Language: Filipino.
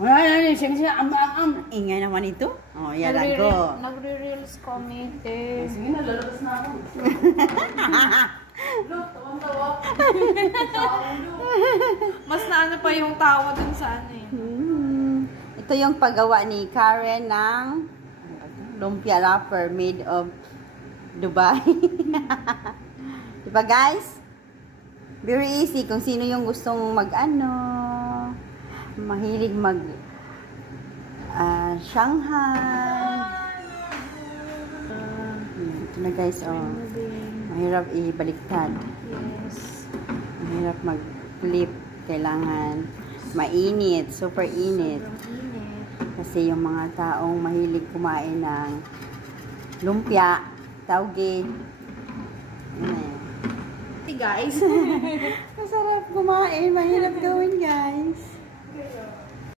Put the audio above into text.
Ay, siya, ingay naman ito. Oh, yalago. Nagre-reels kami, te. Sige na, lalabas na ako. Look, tawang-tawa. Mas naano pa yung tawa dun sa ano eh. Ito yung paggawa ni Karen ng lumpia wrapper made of Dubai. Diba guys? Very easy kung sino yung gustong mahilig Shanghai. Ito na guys, oh. Mahirap ibaliktad. Yes. Mahirap mag-flip. Kailangan mainit, super init. Kasi yung mga taong mahilig kumain ng lumpia, tauge. Hey guys. Masarap kumain, mahirap gawin guys.